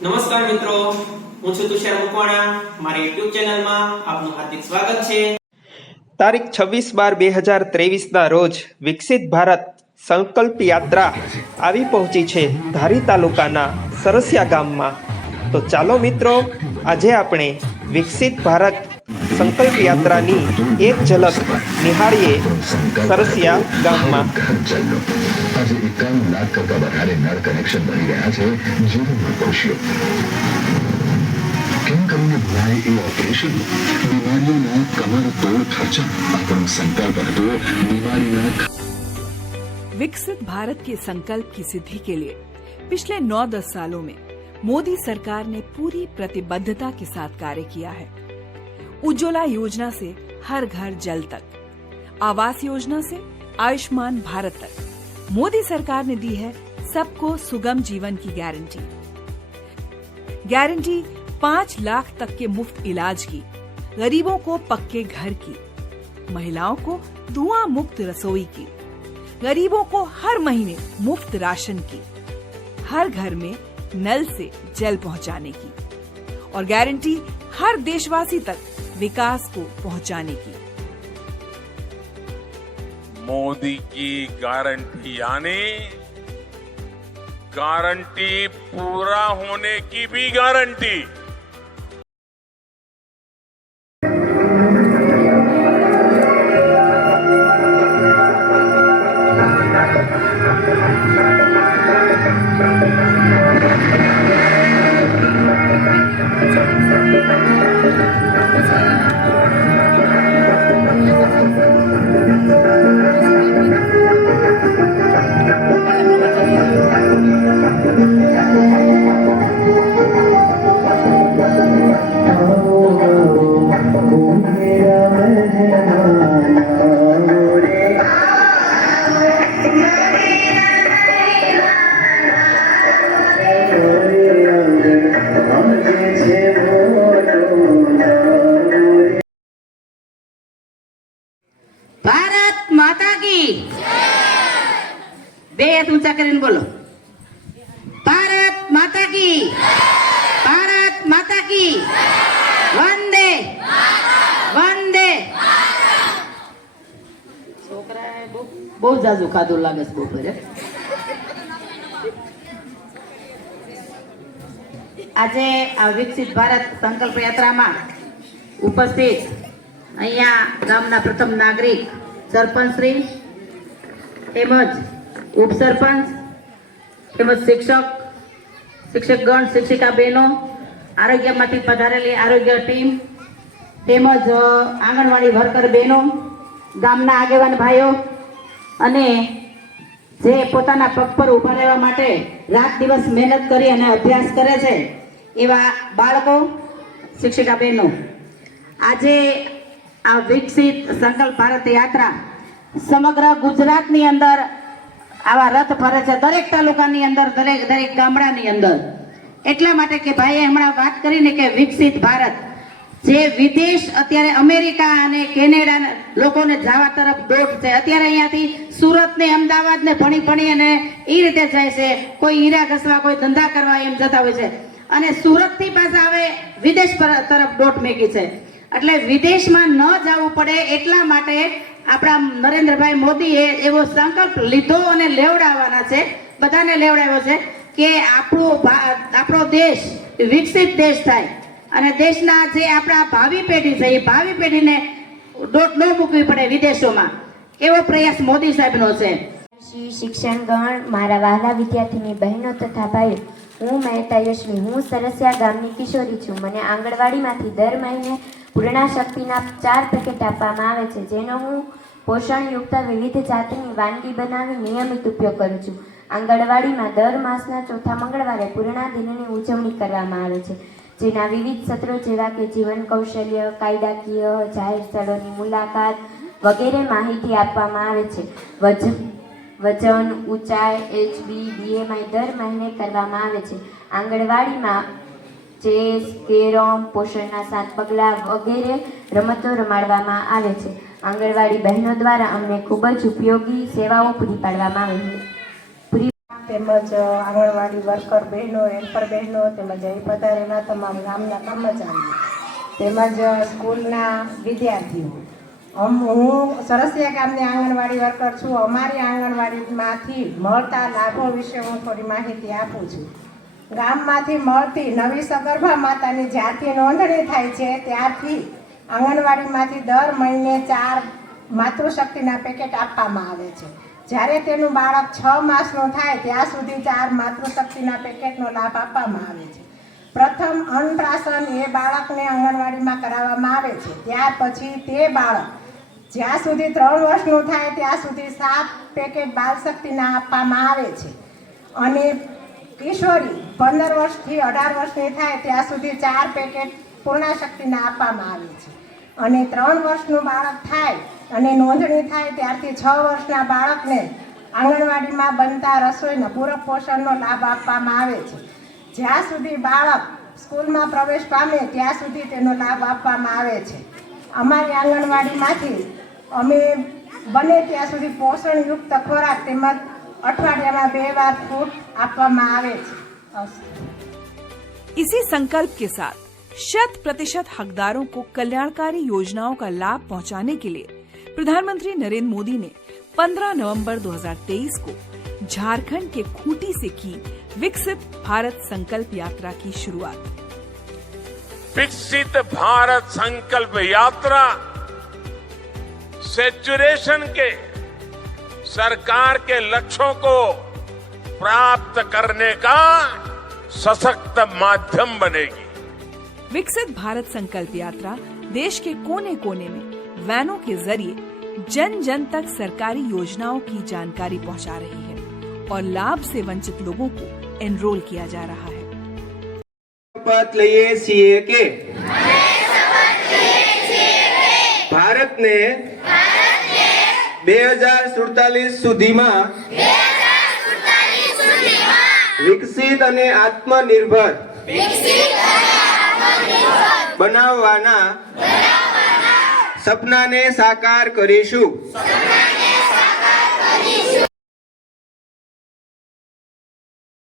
નમસ્કાર મિત્રો, હું છું તુષાર મકવાણા. મારી YouTube ચેનલમાં આપનું હાર્દિક સ્વાગત છે. તારીખ છવ્વીસ બાર બે હજાર ત્રેવીસના રોજ વિકસિત ભારત સંકલ્પ યાત્રા આવી પહોંચી છે ધારી તાલુકાના સરસિયા ગામમાં. તો ચાલો મિત્રો, આજે આપણે વિકસિત ભારત સંકલ્પ યાત્રાની એક ઝલક નિહાળીએ સરસિયા ગામમાં. આજે એકાવન લાખ કરતા વધારે નળ કનેક્શન બની રહ્યા છે જીવનમાં ખુશીઓ કેમ કરીને ભૂલાય એ ઓપરેશન બીમારીઓના કમર તોડ ખર્ચા આપણો સંકલ્પ હતો બીમારીના विकसित भारत के संकल्प की सिद्धि के लिए पिछले नौ दस सालों में मोदी सरकार ने पूरी प्रतिबद्धता के साथ कार्य किया है उज्ज्वला योजना से हर घर जल तक आवास योजना से आयुष्मान भारत तक मोदी सरकार ने दी है सबको सुगम जीवन की गारंटी। गारंटी पाँच लाख तक के मुफ़्त इलाज की, गरीबों को पक्के घर की, महिलाओं को धुआँ मुक्त रसोई की, गरीबों को हर महीने मुफ़्त राशन की, हर घर में नल से जल पहुँचाने की और गारंटी हर देशवासी तक विकास को पहुँचाने की। मोदी की गारंटी यानी गारंटी पूरा होने की भी गारंटी બે ઊંચા કરીને બોલો ભારત માતા કી ભારત માતા કી વંદે વંદે છોકરાએ બહુ જાજુ ખાધું લાગે છે બપોરે આજે આ વિકસિત ભારત સંકલ્પ યાત્રામાં ઉપસ્થિત અહીંયા ગામના પ્રથમ નાગરિક સરપંચ શ્રી તેમજ ઉપસરપંચ તેમજ શિક્ષક, શિક્ષકગણ શિક્ષિકા બહેનો આરોગ્યમાંથી પધારેલી આરોગ્ય ટીમ તેમજ આંગણવાડી વર્કર બહેનો ગામના આગેવાન ભાઈઓ અને જે પોતાના પગ પર ઊભા રહેવા માટે રાત દિવસ મહેનત કરી અને અભ્યાસ કરે છે, એવા બાળકો શિક્ષિકા બહેનો આજે આ વિકસિત સંકલ્પ ભારત યાત્રા સમગ્ર ગુજરાતની અંદર આવા રથ ફરે છે. દરેક તાલુકાની અંદર, દરેક દરેક ગામડાની અંદર. એટલા માટે કે ભાઈએ હમણાં વાત કરીને કે વિકસિત ભારત. જે વિદેશ, અત્યારે અમેરિકા અને કેનેડા લોકોને જવા તરફ દોટ છે. અત્યારે અહીંયાથી સુરત ને અમદાવાદ ને ભણી ભણી અને એ રીતે જાય છે. કોઈ હીરા ઘસવા, કોઈ ધંધા કરવા એમ જતા હોય છે. અને સુરતથી પાછા હવે વિદેશ તરફ દોટ મેકી છે. એટલે વિદેશમાં ન જવું પડે એટલા માટે આપણા નરેન્દ્રભાઈ મોદીએ એવો સંકલ્પ લીધો અને લેવડાવવાના છે. બધાને લેવડાવ્યો છે કે આપણો આપણો દેશ વિકસિત દેશ થાય. અને દેશના જે આપણા ભાવિ પેઢી છે, એ ભાવિ પેઢીને ડોટ ન મૂકવી પડે વિદેશોમાં. એવો પ્રયાસ મોદી સાહેબનો છે. શ્રી શિક્ષણગણ, મારા વહાલા વિદ્યાર્થીની બહેનો તથા ભાઈઓ, હું મહેતા યશ્વી હું સરસિયા ગામની કિશોરી છું. મને આંગણવાડીમાંથી દર મહિને પૂર્ણા શક્તિના ચાર પેકેટ આપવામાં આવે છે, જેનો હું પોષણયુક્ત વિવિધ જાતની વાનગી બનાવી નિયમિત ઉપયોગ કરું છું. આંગણવાડીમાં દર માસના ચોથા મંગળવારે પૂર્ણા દિનની ઉજવણી કરવામાં આવે છે, જેના વિવિધ સત્રો જેવા કે જીવન કૌશલ્ય, કાયદાકીય, જાહેર સ્થળોની મુલાકાત વગેરે માહિતી આપવામાં આવે છે. વજન વજન, ઊંચાઈ એચબી બીએમઆઈ દર મહિને કરવામાં આવે છે. આંગણવાડીમાં ચેસ, કેરમ, પોષણના સાત પગલાં વગેરે રમતો રમાડવામાં આવે છે. આંગણવાડી બહેનો દ્વારા અમને ખૂબ જ ઉપયોગી સેવાઓ પૂરી પાડવામાં આવી હતી તેમજ આંગણવાડી વર્કર બહેનો, હેલ્પર બહેનો તેમજ અહીં પધારેલા તમામ ગામના કર્મચારીઓ, તેમજ સ્કૂલના વિદ્યાર્થીઓ. હું સરસિયા ગામની આંગણવાડી વર્કર છું. અમારી આંગણવાડીમાંથી મળતા લાભો વિશે હું થોડી માહિતી આપું છું. ગામમાંથી મળતી નવી સગર્ભા માતાની જ્યારથી નોંધણી થાય છે. ત્યારથી આંગણવાડીમાંથી દર મહિને ચાર માતૃશક્તિના પેકેટ આપવામાં આવે છે. જ્યારે તેનું બાળક છ માસનું થાય, ત્યાં સુધી ચાર માતૃશક્તિના પેકેટનો લાભ આપવામાં આવે છે. પ્રથમ અન્નપ્રાશન એ બાળકને આંગણવાડીમાં કરાવવામાં આવે છે. ત્યાર પછી તે બાળક જ્યાં સુધી ત્રણ વર્ષનું થાય, ત્યાં સુધી સાત પેકેટ બાલશક્તિના આપવામાં આવે છે. અને કિશોરી પંદર વર્ષથી અઢાર વર્ષની થાય, ત્યાં સુધી ચાર પેકેટ પૂર્ણાશક્તિના આપવામાં આવે છે. અને ત્રણ વર્ષનું બાળક થાય અને નોંધણી થાય ત્યારથી છ વર્ષના બાળકને આંગણવાડીમાં બનતા રસોઈના પૂરક પોષણનો લાભ આપવામાં આવે છે જ્યાં સુધી બાળક સ્કૂલમાં પ્રવેશ પામે ત્યાં સુધી તેનો લાભ આપવામાં આવે છે અમારી આંગણવાડીમાંથી અમે બને ત્યાં સુધી પોષણયુક્ત ખોરાક તેમજ અઠવાડિયામાં બે વાર ફ્રૂટ આપવામાં આવે છે અસ્તુ. इसी संकल्प के साथ शत प्रतिशत हकदारों को कल्याणकारी योजनाओं का लाभ पहुँचाने के लिए प्रधानमंत्री नरेंद्र मोदी ने 15 नवंबर 2023 को झारखंड के खूंटी से की विकसित भारत संकल्प यात्रा की शुरुआत। विकसित भारत संकल्प यात्रा सेचुरेशन के सरकार के लक्ष्यों को प्राप्त करने का सशक्त माध्यम बनेगी। विकसित भारत संकल्प यात्रा देश के कोने कोने में वैनों के जरिए जन जन तक सरकारी योजनाओं की जानकारी पहुंचा रही है और लाभ से वंचित लोगों को एनरोल किया जा रहा है શપથ લઈએ છીએ કે ભારતને બે હજાર સુડતાલીસ સુધીમાં વિકસિત અને આત્મનિર્ભર બનાવવાના સપનાને સાકાર કરીશું.